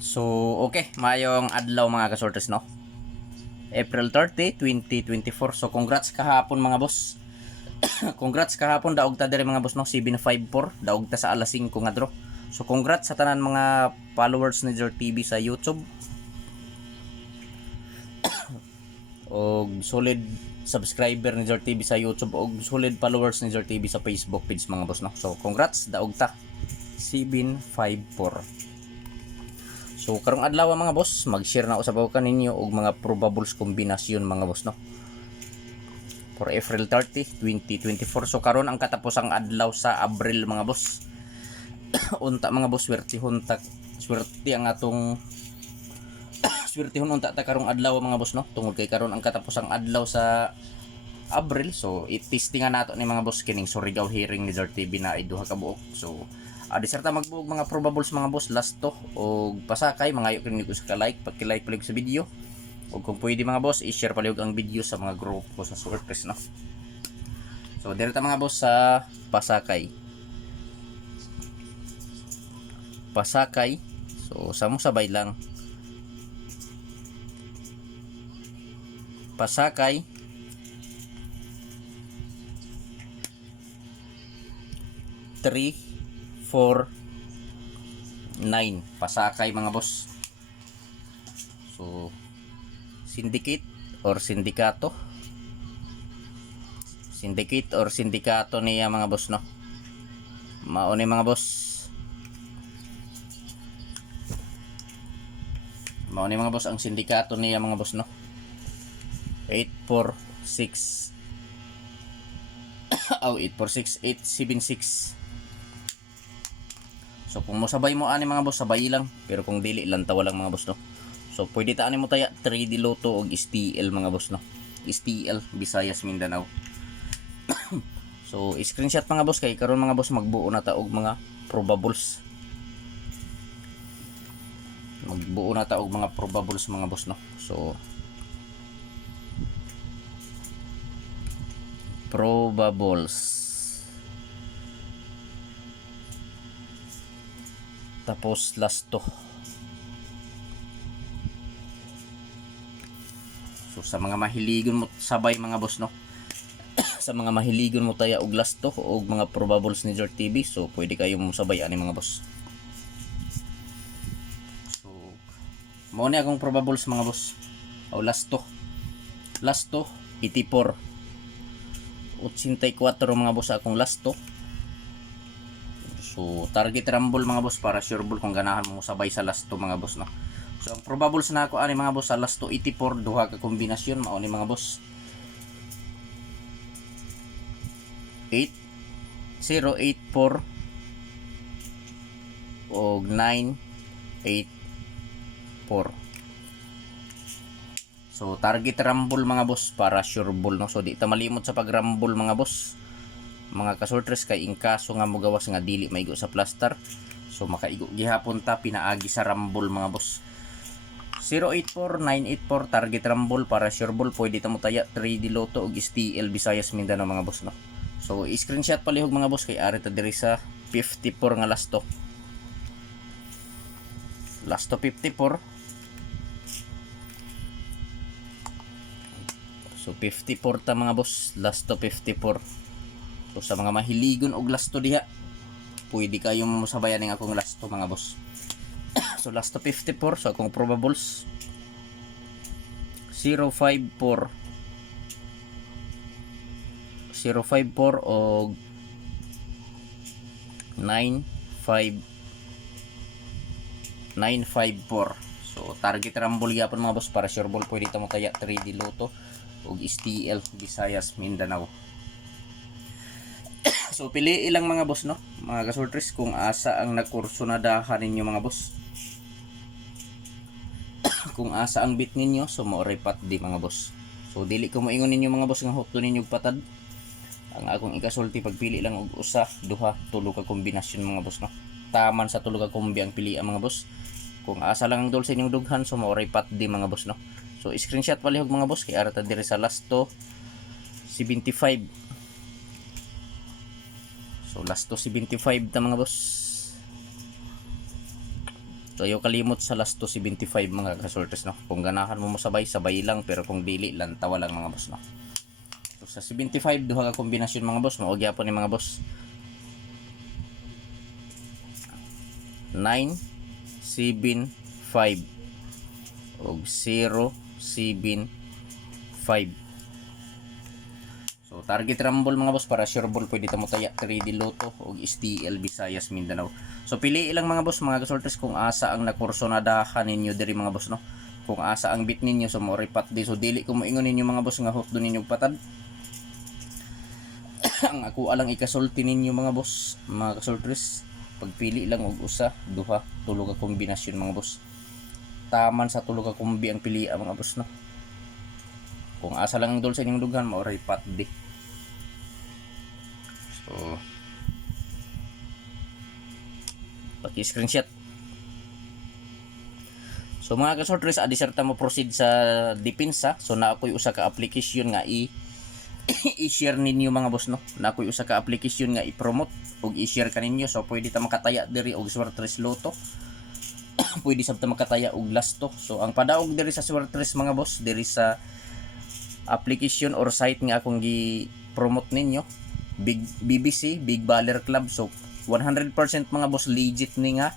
So, okay, mayong adlaw mga kasorters, no? April 30, 2024. So, congrats kahapon mga boss. Congrats kahapon, daog ta diri mga boss, no? 754, daog ta sa alas 5 nga draw. So, congrats sa tanan mga followers ni Jor TV sa YouTube. O solid subscriber ni Jor TV sa YouTube o solid followers ni Jor TV sa Facebook page mga boss, no? So, congrats, daog ta. 754. So karong adlaw mga boss, mag-share na usabaw kaninyo og mga probables kombinasyon mga boss, no. For April 30, 2024. So karon ang katapos ang adlaw sa Abril mga boss. Unta mga boss, swerte ang atong swertihon unta ta karong adlaw mga boss, no. Tungod kay karon ang katapos ang adlaw sa Abril. So i-testingan nato ni mga boss kining Surigao hearing ni Zor TV na iduha ka buok. So diserta magbuog mga probables mga boss, last to o pasakay mga ayo kini ko sa like, paki-like palig sa video. O kung pwede mga boss, i-share palig ang video sa mga group ko sa surprise, no. So direta mga boss sa pasakay. Pasakay. So samo sabay lang. Pasakay. Three 4 9 pasakay mga boss. So syndicate or sindikato niya mga boss, no. Mao ni mga boss, ang sindikato niya mga boss, no. 846 846 876. So kung mosabay mo ani mga boss, sabay lang, pero kung dili lang tawa lang mga boss, no. So pwede ta ani mo taya 3D Lotto og STL mga boss, no. STL Visayas Mindanao. So screenshot mga boss kay karon mga boss magbuo na ta og mga probables. Mga boss, no. So probables. Tapos last to. So sa mga mahiligon mo sabay mga boss, no. Sa mga mahiligon mo taya og last to og mga probables ni Jor TV, so pwede kayo mo sabay ani mga boss. So mo ni akong probables mga boss. O last to 84 mga boss akong last to. So target rumble mga boss para sure ball kung ganahan mo sabay sa last to mga boss, no. So ang probables na ako ani mga boss sa last to 84, duha ka kombinasyon mao ni mga boss. 8084 og 984. So target rumble mga boss para sure ball, no. So di ta malimot sa pag rumble mga boss. Mga kasortres kay ingkaso nga mogawas nga dili maigo sa plaster. So makaigo gihapon ta pinaagi sa rumble mga boss. 084 984 target rumble para sure ball, pwede ta mo taya 3D Lotto og STL Visayas Mindanao mga boss, no. So i-screenshot palihog mga boss kay ari ta diri sa 54 nga last to. Last to 54. So 54 ta mga boss, last to 54. So sa mga mahiligon og last to diha, pwede kayo mosabayan ning akong last to mga boss. So last to 54 so akong probables 054 og 954. So target rumble gyapon mga boss para sure ball, pwede ta mo taya 3D Lotto og STL Visayas Mindanao. So pili ilang mga boss, no, mga kasortres, kung asa ang nagkursonadahan ninyo mga boss. Kung asa ang bit ninyo, so mo repat di mga boss. So dili ko moingon ninyo mga boss nga huto ninyo patad. Ang akong ikasulti pagpili lang og usa, duha, tulo ka kombinasyon mga boss, no. Taman sa tulo ka kombi ang pilian mga boss. Kung asa lang ang dol sa inyong dughan, so mo repat di mga boss, no. So screenshot palihog mga boss kay ara ta diri sa last to 75. So last to 75 ta mga boss. So ayaw kalimot sa last 275 mga kasortes no. Kung ganahan mo sabay lang, pero kung dili lang tawa lang mga boss no. So sa 75 duha ka kombinasyon mga boss, mao gyapon ni mga boss. 9 7 5 og 0 7 5. So target rumble mga boss para sure ball pwede ta mo taya 3D Lotto og STL Visayas Mindanao. So pili lang mga boss mga kasortes kung asa ang nakursonadahan ninyo diri mga boss no. Kung asa ang bit ninyo so mo ripat di so dili ko moingon ninyo mga boss nga hot do ninyo patad. Ang ako alang ikasulti ninyo mga boss mga kasortes, pagpili lang og usa, duha, tulo ka kombinasyon mga boss. Taman sa tulo ka kombi ang pilian mga boss no. Kung asa lang ang dol sa inyong dughan mao ripat di. So paki-screenshot. So mga kasortres, adiserta mo proceed sa depensa. So na ako'y usa ka application nga i-share ninyo mga boss no. Na ako'y usa ka application nga i-promote ug i-share kaninyo. So pwede ta makataya diri og Swertres Lotto. Pwede sabta makataya og Lasto. So ang padaog diri sa Swertres mga boss, diri sa application or site nga akong gi-promote ninyo, BBC, Big Baller Club. So 100% mga boss legit ni nga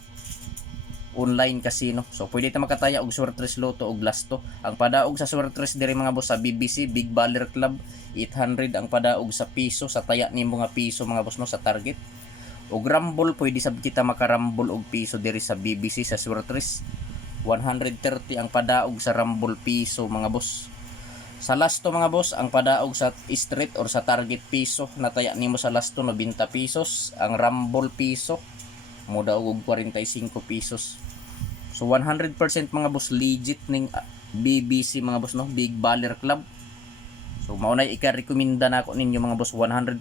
online casino. So pwede ta makataya og Swertres Lotto og Lasto. Ang padaog sa Swertres diri mga boss sa BBC Big Baller Club 800 ang padaog sa piso, sa taya nimo nga piso mga boss no sa target. Og rumble pwede sab kita makarambol og piso diri sa BBC sa Swertres. 130 ang padaog sa rumble piso mga boss. Sa Lasto mga boss, ang padaog sa street or sa target piso, nataya nimo sa Lasto 90 pesos, ang rumble piso mo daog og 45 pesos. So 100% mga boss legit ning BBC mga boss no, Big Baller Club. So mao na ika-rekomenda nako ninyo mga boss, 100%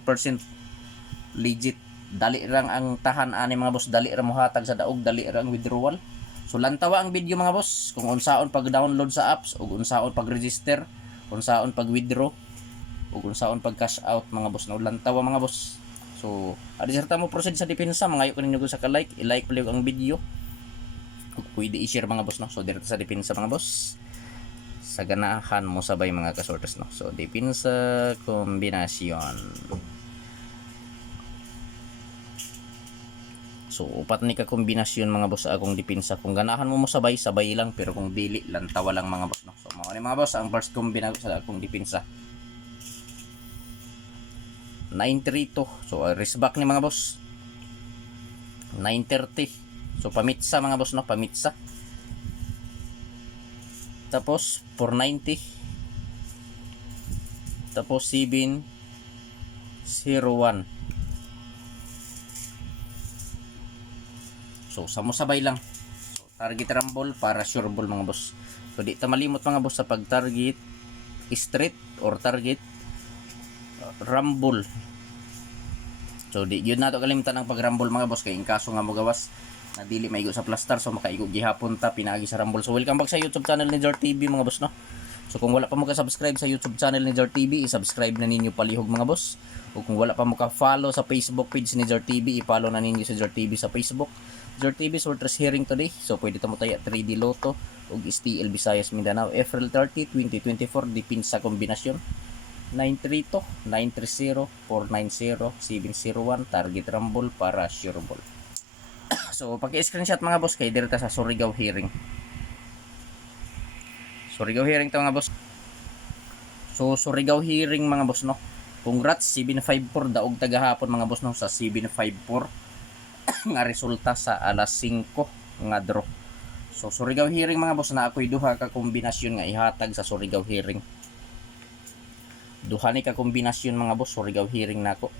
legit. Dali rang ang tahan ani mga boss, dali ra mo hatag sa daog, dali rang withdrawal. So lantawa ang video mga boss kung unsaon pag-download sa apps ug unsaon pag-register, unsaon pag-withdraw ug unsaon pag-cash out mga boss no, lantawa mga boss. So adiserta mo proceed sa depensa, mangayo kaninyo sa ka-like, i-like pala ang video. Ug pwede i-share mga boss no. So dito sa depensa mga boss, sa ganahan mo sabay mga kasortes no. So depensa kombinasyon. So upat ni ka kombinasyon mga boss akong depensa. Kung ganahan mo sabay lang, pero kung dili lang tawa lang mga boss no. So mao ni mga boss ang first kombinasyon sa akong depensa. 932. So risk back ni mga boss 930. So pamitsa mga boss no, pamitsa. Tapos 490. Tapos 701. So sabay lang. So target rumble para sure ball mga boss. So di ta malimot mga boss sa pag target straight or target rumble. So di yun nato kalimutan ang pag-rumble mga boss, kay in kaso nga mo gawas na dili maigo sa plaster, so makaigo gihapon ta pinaagi sa rumble. So welcome back sa YouTube channel ni Jar TV mga boss no. So kung wala pa mo ka-subscribe sa YouTube channel ni Jar TV, i-subscribe na ninyo palihog mga boss. O kung wala pa mo ka-follow sa Facebook page ni Jar TV, i-follow na ninyo si Jar TV sa Facebook. Jar TV Swertres Hearing today. So pwede ta mo taya 3D Lotto ug STL Visayas Mindanao April 30, 2024 depensa kombinasyon 932, 930, 490, 701 target rumble para sure ball. So paki-screenshot mga boss kay direta sa Surigao Hearing. Surigao Hearing to mga boss. So Surigao Hearing mga boss no. Congrats 754 daog tagahapon mga boss no sa 754 nga resulta sa alas 5 nga draw. So Surigao Hearing mga boss na ako'y duha ka kombinasyon nga ihatag sa Surigao Hearing. Duha ni ka kombinasyon mga boss Surigao Hearing nako.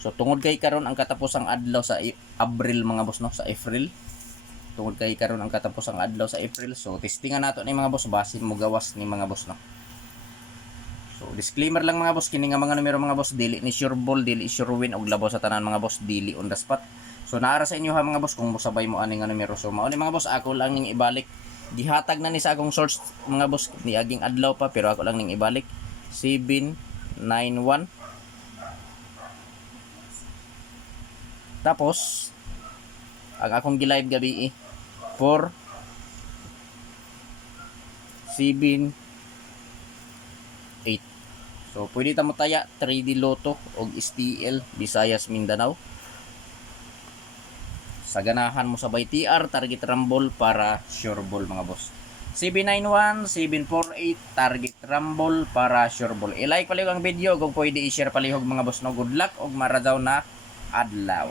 So tungod kay karon ang katapusang adlaw sa Abril mga boss no, sa April. Tungod kay karon ang katapusang adlaw sa April. So testingan nato ni mga boss basin mo gawas ni mga boss no. So disclaimer lang mga boss, kini nga mga numero mga boss dili ni sure ball, dili sure win og labaw sa tanan mga boss, dili on the spot. So naara sa inyo ha mga boss kung mosabay mo ani nga numero. So mao ni mga boss ako lang ning ibalik. Gihatag na ni sa akong source mga boss ni aging adlaw pa, pero ako lang ning ibalik 791. Tapos ang akong gi-live gabi 4 7 8. So pwede ta mo taya 3D Lotto og STL Visayas Mindanao. Sa ganahan mo sa TR target rumble para sure ball mga boss. 791 748 target rumble para sure ball. I-like palihog ang video kung pwede i-share palihog mga boss no. Good luck og marajaw na adlaw.